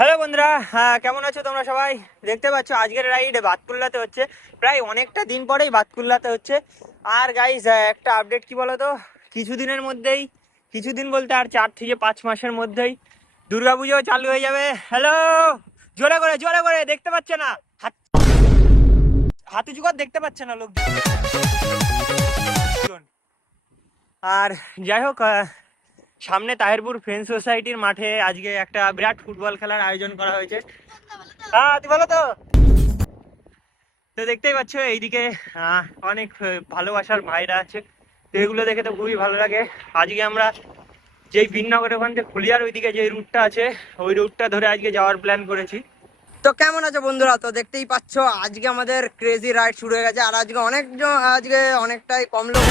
Hello বন্ধুরা, কেমন আছো তোমরা সবাই? দেখতে পাচ্ছ আজকের রাইড বাতকুল্লাতে হচ্ছে। প্রায় অনেকটা দিন পরেই বাতকুল্লাতে হচ্ছে। আর গাইস, একটা আপডেট কি বলো তো, কিছুদিনের মধ্যেই, কিছুদিন বলতে আর 4 থেকে 5 মাসের মধ্যেই দুর্গাপুজো চালু হয়ে যাবে। হ্যালো, জোরে করে জোরে করে, দেখতে পাচ্ছে না? হাতে জোগাড় দেখতে পাচ্ছে না লোকজন। আর যাই হোক, সামনে তাহিরপুর ফ্রেন্ডস সোসাইটির মাঠে আজকে একটা বিরাট ফুটবল খেলার আয়োজন করা হয়েছে। হ্যাঁ, তুই বলো তো। তো দেখতেই পাচ্ছ এইদিকে অনেক ভালোবাসার ভাইরা আছে। তো এগুলো দেখে তো খুবই ভালো লাগে। আজকে আমরা যেই বিননগরের ওখান থেকে ফুলিয়ার ওইদিকে যে রুটটা আছে, ওই রুটটা ধরে আজকে যাওয়ার প্ল্যান করেছি। তো কেমন আছে বন্ধুরা? তো দেখতেই পাচ্ছ আজকে আমাদের ক্রেজি রাইড শুরু হয়ে গেছে। আর আজকে অনেকটাই কম লোক,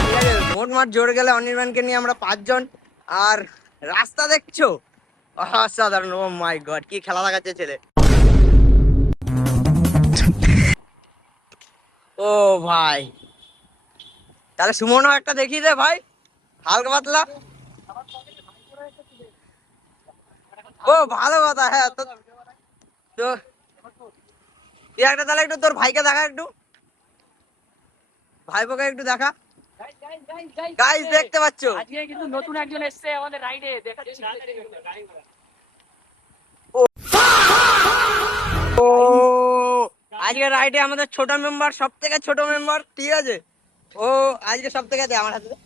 ঠিক আছে। মোটমাট জোর গেলে অনির্বাণকে নিয়ে আমরা 5 জন। আর রাস্তা দেখছো, অসাধারণ। ও মাই গড, কি খেলা দেখাচ্ছে ছেলে। ও ভাই, তাহলে সুমনও একটা দেখিয়ে দে ভাই, হালকা পাতলা। ও ভালো কথা, হ্যাঁ। তো তো তুই একটা তাহলে একটু তোর ভাইকে দেখা, একটু ভাইপোকে একটু দেখা। গাইস দেখতে পাচ্ছ আজকে কিন্তু নতুন একজন এসেছে আমাদের রাইডে, দেখাচ্ছি। ও আজকে রাইডে আমাদের ছোট মেম্বার, সব থেকে ছোট মেম্বার, ঠিক আছে। ও আজকে সব থেকে আমার হাতে দে।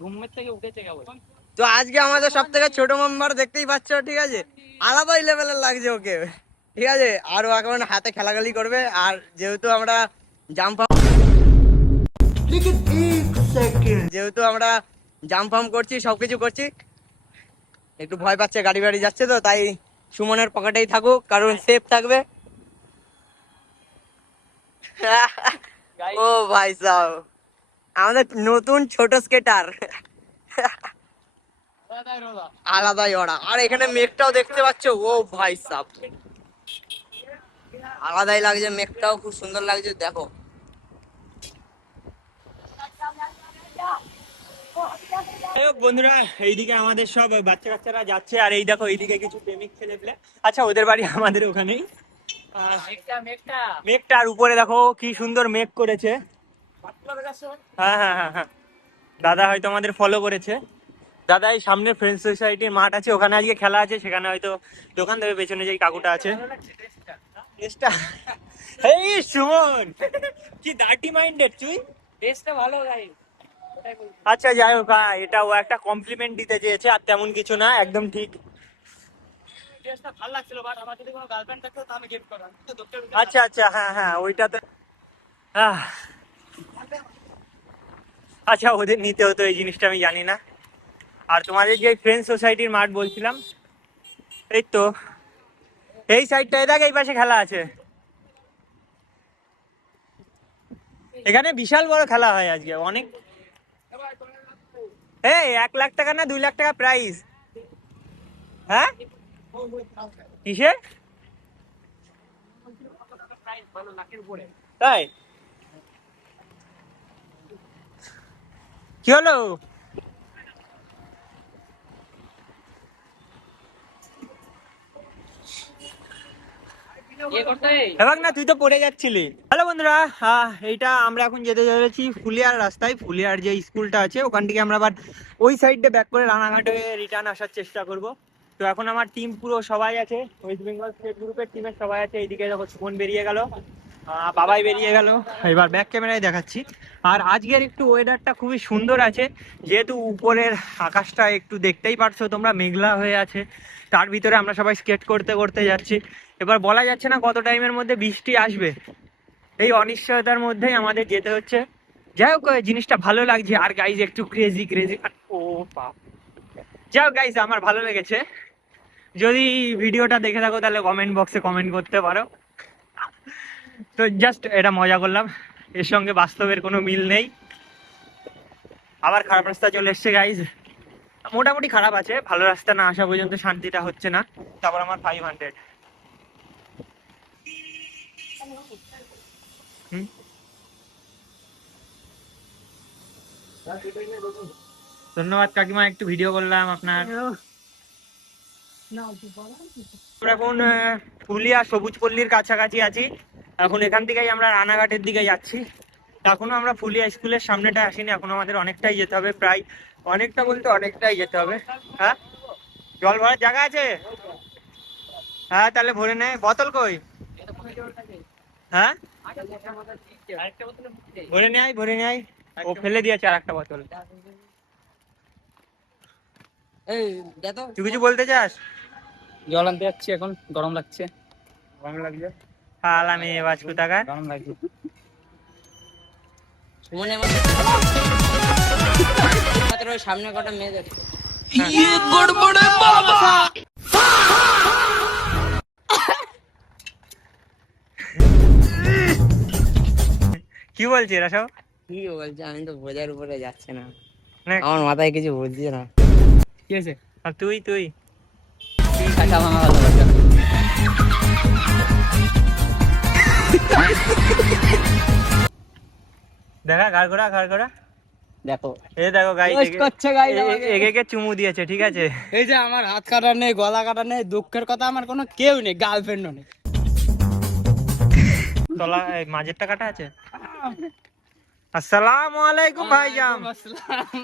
ঘুমের থেকে উঠেছে কেবল। তো আজকে আমাদের সব থেকে ছোট মেম্বার, দেখতেই পাচ্ছ, ঠিক আছে। আলাদাই লেভেলের লাগছে ওকে, ঠিক আছে। আর ও এখন হাতে খেলাখালি করবে। আর যেহেতু আমরা জাম্প যেহেতু আমরা জাম্প ফাম করছি, সবকিছু করছি, একটু ভয় পাচ্ছে, গাড়ি বাড়ি যাচ্ছে তো, তাই সুমনের পকেটেই থাকুক, কারণ সেফ থাকবে। ও ভাই সাহ, আমাদের নতুন ছোট স্কেটার, আলাদাই ওরা। আর এখানে মেঘটাও দেখতে পাচ্ছ, ও ভাই সাহ, আলাদাই লাগছে। মেঘটাও খুব সুন্দর লাগছে, দেখো। যাই হোক বন্ধুরা, এইদিকে আমাদের সব বাচ্চা কাচ্চারা যাচ্ছে। আর এই দেখো, এইদিকে কিছু প্রেমিক ছেলে পেলে। আচ্ছা, ওদের বাড়ি আমাদের ওখানেই। মেঘটার উপরে দেখো কি সুন্দর মেঘ করেছে। হ্যাঁ হ্যাঁ হ্যাঁ হ্যাঁ, দাদা হয়তো আমাদের ফলো করেছে। দাদা, এই সামনে ফ্রেন্ডস সোসাইটির মাঠ আছে, ওখানে আজকে খেলা আছে, সেখানে হয়তো দোকান দেবে। পেছনে যে কাকুটা আছে, টেস্টটা। এই সুমন, কি ডার্টি মাইন্ডেড তুই। টেস্টটা ভালো গাই। আচ্ছা যাই হোক, এটা ও একটা কমপ্লিমেন্ট দিতে চেয়েছে, আর তেমন কিছু না, একদম ঠিক। টেস্টটা ভালো লাগছিল, বাট আমার যদি কোনো গার্লফ্রেন্ড থাকতো তো আমি গিফট করতাম। আচ্ছা আচ্ছা, হ্যাঁ হ্যাঁ, ওইটাতে আহ, আচ্ছা, ওদের নিতে হতো এই জিনিসটা, আমি জানি না। আর তোমাদের যে ফ্রেন্ডস সোসাইটির মাঠ বলছিলাম, এই তো এই সাইডটায় দেখ, এই পাশে খেলা আছে। এখানে বিশাল বড় খেলা হয় আজকে, অনেক। এই 1 লাখ টাকা না 2 লাখ টাকা প্রাইস। হ্যাঁ, কিসের? তাই? কি হলো? এবার না, তুই তো পড়ে যাচ্ছিলি। হ্যালো বন্ধুরা, এইটা আমরা এখন যেতে চলেছি ফুলিয়ার রাস্তায়। ফুলিয়ার যে স্কুলটা আছে ওখান থেকে আমরা আবার ওই সাইডে ব্যাক করে রানাঘাট হয়ে রিটার্ন আসার চেষ্টা করব। তো এখন আমার টিম পুরো সবাই আছে, ওয়েস্ট বেঙ্গল স্টেট গ্রুপের টিমের সবাই আছে। এইদিকে দেখো সুমন বেরিয়ে গেল, বাবাই বেরিয়ে গেল। এবার ব্যাক ক্যামেরায় দেখাচ্ছি। আর আজকের একটু ওয়েদারটা খুবই সুন্দর আছে, যেহেতু উপরের আকাশটা একটু দেখতেই পারছো তোমরা, মেঘলা হয়ে আছে। তার ভিতরে আমরা সবাই স্কেট করতে করতে যাচ্ছি। এবার বলা যাচ্ছে না কত টাইমের মধ্যে বৃষ্টি আসবে, এই অনিশ্চয়তার মধ্যেই আমাদের যেতে হচ্ছে। যাই হোক, জিনিসটা ভালো লাগছে। আর গাইজ একটু ক্রেজি ক্রেজি, ও বাপ। যাই হোক গাইজ, আমার ভালো লেগেছে। যদি ভিডিওটা দেখে থাকো তাহলে কমেন্ট বক্সে কমেন্ট করতে পারো। তো জাস্ট এটা মজা করলাম, এর সঙ্গে বাস্তবের কোনো মিল নেই। আবার খারাপ রাস্তা চলে এসছে গাইজ। মোটামুটি খারাপ আছে, ভালো রাস্তা না আসা পর্যন্ত শান্তিটা হচ্ছে না। তারপর আমার 500। ধন্যবাদ কাকিমা, একটু ভিডিও করলাম আপনার। আমরা এখন ফুলিয়া সবুজ পল্লীর কাছাকাছি আছি। এখন এখান থেকেই আমরা রানাঘাটের দিকে যাচ্ছি। এখনো আমরা ফুলিয়া স্কুলের সামনেটা আসিনি, এখনো আমাদের অনেকটাই যেতে হবে, প্রায় অনেকটা বলতে অনেকটাই যেতে হবে। হ্যাঁ, জল ভরার জায়গা আছে? হ্যাঁ, তাহলে ভরে নেয়। বোতল কই? হ্যাঁ, ভরে নেয়, ভরে নেয়। ও ফেলে দিয়েছে আর একটা বোতল। এই দেখো তুই কিছু বলতে চাস? জল আনতে যাচ্ছি এখন, গরম লাগছে। গরম লাগছে? হাল আমি এবার কোথাকার গরম লাগছে। সুমনের মাত্র ওই সামনে কটা মেয়ে দেখো। কি বলছি এরা সব? কি বলছে, আমি তো বোঝার উপরে যাচ্ছে না, না, আমার মাথায় কিছু বুঝছে না। কি আছে? আর তুই তুই কাঁচা ভাঙা ভালোবাসা। দেখা ঘাড় ঘোড়া, ঘাড় ঘোড়া। দেখো এই দেখো গাই Roast করছে guys আমাকে। একে চুমু দিয়েছে, ঠিক আছে? এই যে আমার হাত কাটা নেই, গলা কাটা নেই, দুঃখের কথা আমার কোনো কেউ নেই, গার্লফ্রেন্ডও নেই। তলা এই মাঝেরটা কাটা আছে। আসসালামু আলাইকুম ভাইজান। আসসালাম।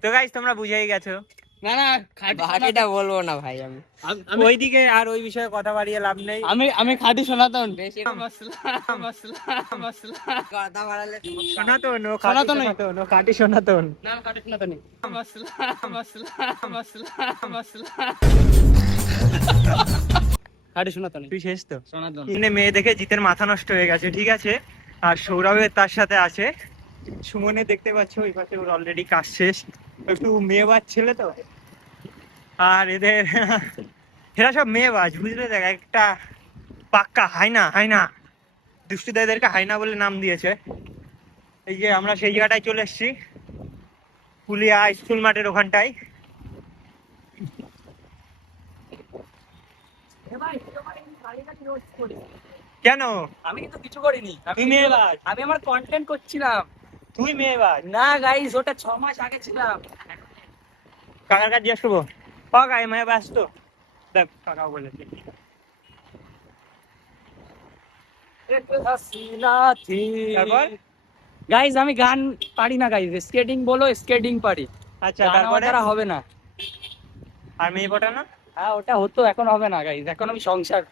তো গাইস তোমরা বুঝেই গেছো। না না, খাঁটি বাকিটা বলবো না ভাই আমি। আমি ওইদিকে আর ওই বিষয়ে কথা বাড়িয়ে লাভ নেই। আমি আমি খাঁটি সনাতন। বেশি আসসালাম, আসসালাম, আসসালাম। কথা বাড়ালে সনাতন, ও সনাতন নই। সনাতন, ও খাঁটি সনাতন। না আমি খাঁটি সনাতনী। আসসালাম, আসসালাম, আসসালাম, আসসালাম। খাঁটি সনাতনী। তুই শেষ তো? সনাতন। কিনে মেয়ে দেখে জিতের মাথা নষ্ট হয়ে গেছে, ঠিক আছে? আর সৌরভের তার সাথে আছে। সুমনে দেখতে পাচ্ছ ওই পাশে, ওর অলরেডি কাজ শেষ। একটু মেয়েবাজ ছেলে তো। আর এদের এরা সব মেয়েবাজ, বুঝলে? দেখ, একটা পাক্কা হাইনা, হাইনা দুষ্টুদা এদেরকে হাইনা বলে নাম দিয়েছে। এই যে আমরা সেই জায়গাটায় চলে এসেছি, ফুলিয়া স্কুল মাঠের ওখানটায়। কেন? আমি কিন্তু কিছু করিনি, তুই মেয়েবাজ, আমি আমার কন্টেন্ট করছিলাম। তুই মেয়েবাজ। না গাইস, ওটা 6 মাস আগে ছিলাম। কাকার কাছে জিজ্ঞেস করবো, কাকা এই মেয়েবাজ তো? দেখ কাকাও বলেছে। তারপর? গাইস আমি গান পারি না গাইস, স্কেটিং বলো, স্কেটিং পারি। আচ্ছা, গান আমার তারপরে? দ্বারা হবে না। আর মেয়ে পটানো? হ্যাঁ ওটা হতো, এখন হবে না গাইস, এখন আমি সংসার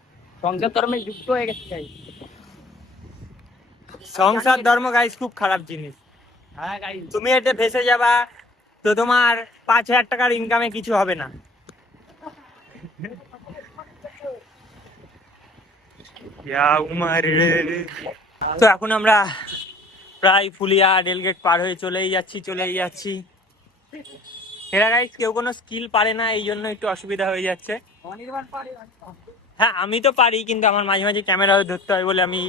ধর্মে যুক্ত হয়ে গেছি গাইস। সংসার ধর্ম গাইস খুব খারাপ জিনিস। হ্যাঁ গাইস। তুমি এতে ফেসে যাবা তো তোমার 5,000 টাকার ইনকামে কিছু হবে না। তো এখন আমরা প্রায় ফুলিয়া রেলগেট পার হয়ে চলেই যাচ্ছি। এরা গাইস কেউ কোনো স্কিল পারে না, এই জন্য একটু অসুবিধা হয়ে যাচ্ছে। অনির্বাণ পারি। হ্যাঁ, আমি তো পারি, কিন্তু আমার মাঝে মাঝে ক্যামেরা ধরতে হয় বলে আমি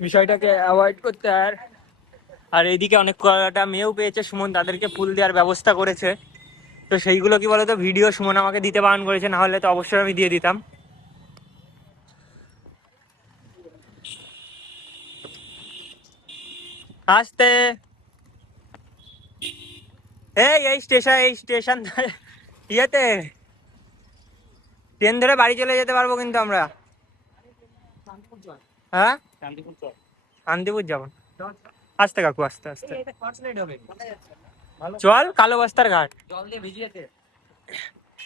বিষয়টাকে অ্যাভয়েড করতে। আর এইদিকে অনেক কটা মেয়েও পেয়েছে সুমন, তাদেরকে ফুল দেওয়ার ব্যবস্থা করেছে। তো সেইগুলো কি বলতো, ভিডিও সুমন আমাকে দিতে বারণ করেছে, না হলে তো অবশ্যই আমি দিয়ে দিতাম। আসতে এই স্টেশন ইয়েতে ট্রেন ধরে বাড়ি চলে যেতে পারবো কিন্তু আমরা। হ্যাঁ, শান্তিপুর যাবো। আস্তে কাকু, আস্তে আস্তে চল। কালো বস্তার ঘাট, জল দিয়ে ভিজিয়েছে।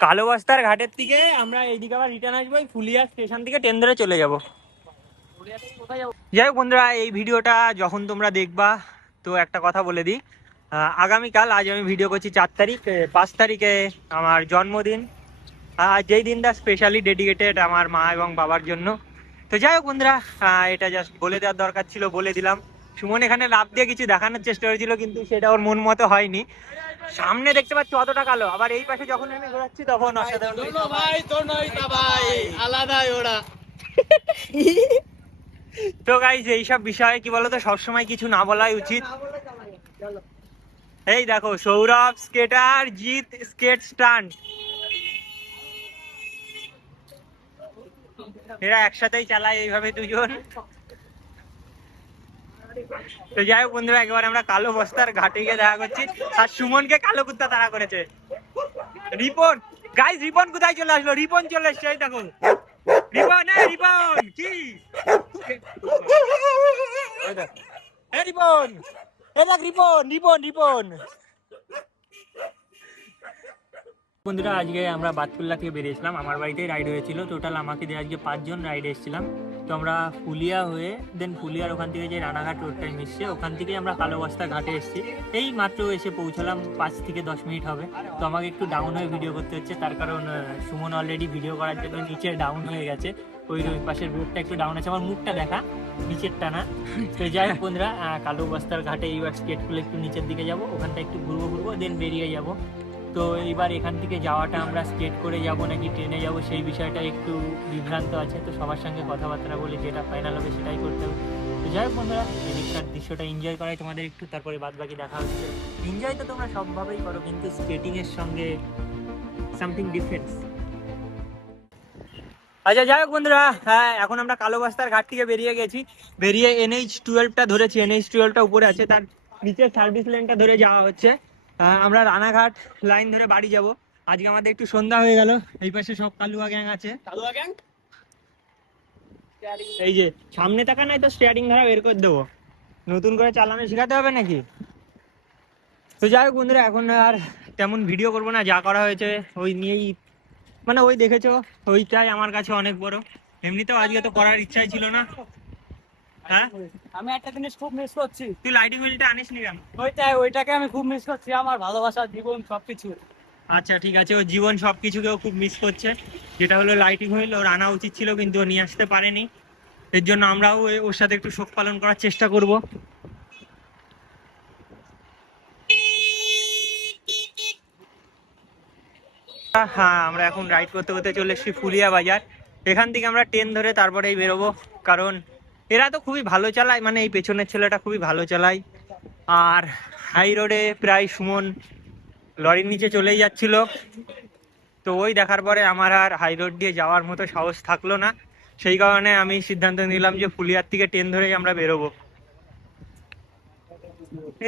কালো বস্তার ঘাটের থেকে আমরা এইদিকে আবার রিটার্ন আসবো, এই ফুলিয়া স্টেশন থেকে ট্রেন ধরে চলে যাবো। যাই হোক বন্ধুরা, এই ভিডিওটা যখন তোমরা দেখবা তো একটা কথা বলে দিই, আগামীকাল, আজ আমি ভিডিও করছি 4 তারিখ, 5 তারিখে আমার জন্মদিন। যেই দিনটা স্পেশালি ডেডিকেটেড আমার মা এবং বাবার জন্য। তো যাই হোক বন্ধুরা, এটা জাস্ট বলে দেওয়ার দরকার ছিল, বলে দিলাম। সুমন এখানে লাভ দিয়ে কিছু দেখানোর চেষ্টা করেছিল, কিন্তু সেটা ওর মন মতো হয়নি। সামনে দেখতে পাচ্ছি অতটা কালো, আবার এই পাশে যখন আমি ঘোরাচ্ছি তখন অসাধারণ। ভাই তো নই তা ভাই, আলাদাই ওরা। তো গাইজ এইসব বিষয়ে কি বলতো, সবসময় কিছু না বলাই উচিত। এই দেখো সৌরভ স্কেটার, জিৎ স্কেট স্টান্ট, এরা একসাথেই চালায় এইভাবে দুজন। তো যাই হোক বন্ধুরা, একেবারে আমরা কালো বস্তার ঘাটে গিয়ে দেখা করছি, আর সুমনকে কালো কুত্তা তাড়া করেছে। রিপোর্ট গাইস রিপন কোথায় চলে আসলো? রিপন চলে এসছে, এই দেখো রিপন, রিপন কি রিপন, দেখ রিপন রিপন রিপন। বন্ধুরা আজকে আমরা বাতকুল্লা থেকে বেরিয়েছিলাম, আমার বাড়িতেই রাইড হয়েছিল। টোটাল আমাকে দিয়ে আজকে 5 জন রাইডে এসেছিলাম। তো আমরা ফুলিয়া হয়ে দেন ফুলিয়ার ওখান থেকে যে রানাঘাট রোডটাই মিশছে ওখান থেকে আমরা কালোবস্তা ঘাটে এসেছি। এই মাত্র এসে পৌঁছালাম, 5 থেকে 10 মিনিট হবে। তো আমাকে একটু ডাউন হয়ে ভিডিও করতে হচ্ছে, তার কারণ সুমন অলরেডি ভিডিও করার জন্য নিচে ডাউন হয়ে গেছে। ওই পাশের রোডটা একটু ডাউন আছে, আমার মুখটা দেখা, নিচেরটা না। তো যাই হোক বন্ধুরা, কালোবস্তার ঘাটে এইবার স্কেট খুলে একটু নিচের দিকে যাব, ওখানটা একটু ঘুরবো দেন বেরিয়ে যাব। তো এইবার এখান থেকে যাওয়াটা আমরা স্কেট করে যাব নাকি ট্রেনে যাব সেই বিষয়টা একটু বিভ্রান্ত আছে। তো সবার সঙ্গে কথাবার্তা বলে যেটা ফাইনাল হবে সেটাই করতে হবে। তো যাই হোক বন্ধুরা, এদিকটার দৃশ্যটা এনজয় করাই তোমাদের একটু, তারপরে বাদ বাকি দেখা হচ্ছে। এনজয় তো তোমরা সবভাবেই করো, কিন্তু স্কেটিংয়ের সঙ্গে সামথিং ডিফারেন্স। আচ্ছা যাই হোক বন্ধুরা, হ্যাঁ এখন আমরা কালোবস্তার ঘাট থেকে বেরিয়ে গেছি। বেরিয়ে NH-12টা ধরেছি, NH-12টা উপরে আছে, তার নিচের সার্ভিস লেনটা ধরে যাওয়া হচ্ছে। আমরা রানাঘাট লাইন ধরে বাড়ি যাব। আজকে আমাদের একটু সন্ধ্যা হয়ে গেল। এই পাশে সব কালুয়া গ্যাং আছে। কালুয়া গ্যাং এই যে সামনে থাকা নাই তো স্টিয়ারিং ধরা বের করে দেবো, নতুন করে চালানো শেখাতে হবে নাকি। তো যাই হোক বন্ধুরা, এখন আর তেমন ভিডিও করবো না, যা করা হয়েছে ওই নিয়েই, মানে ওই দেখেছো ওইটাই আমার কাছে অনেক বড়। এমনিতেও আজকে তো করার ইচ্ছাই ছিল না। হ্যাঁ আমি একটা জিনিস খুব মিস করছি, তুই লাইটিং হুইলটা আনিস নি কেন? ওইটাকে আমি খুব মিস করছি, আমার ভালোবাসা, জীবন সবকিছু। আচ্ছা ঠিক আছে, ও জীবন সবকিছুকেও খুব মিস করছে, যেটা হলো লাইটিং হুইল। ওর আনা উচিত ছিল কিন্তু ও নিয়ে আসতে পারেনি। এর জন্য আমরাও ওর সাথে একটু শোক পালন করার চেষ্টা করব। হ্যাঁ আমরা এখন রাইড করতে করতে চলে এসেছি ফুলিয়া বাজার। এখান থেকে আমরা ট্রেন ধরে তারপরেই বেরোবো, কারণ এরা তো খুবই ভালো চালায়, মানে এই পেছনের ছেলেটা খুবই ভালো চালায়। আর হাই রোডে প্রায় সুমন লরির নিচে চলেই যাচ্ছিল। তো ওই দেখার পরে আমার আর হাই রোড দিয়ে যাওয়ার মতো সাহস থাকলো না, সেই কারণে আমি সিদ্ধান্ত নিলাম যে ফুলিয়ার থেকে ট্রেন ধরেই আমরা বেরোবো।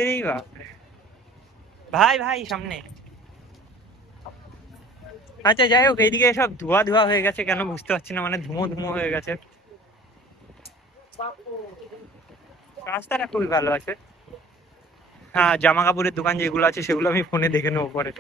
এই বাপরে, ভাই ভাই সামনে। আচ্ছা যাই হোক, এইদিকে সব ধোয়া ধোয়া হয়ে গেছে কেন বুঝতে পারছি না, মানে ধুমো ধুমো হয়ে গেছে। রাস্তাটা খুবই ভালো আছে। হ্যাঁ জামা কাপড়ের দোকান যেগুলো আছে সেগুলো আমি ফোনে দেখে নেবো পরে।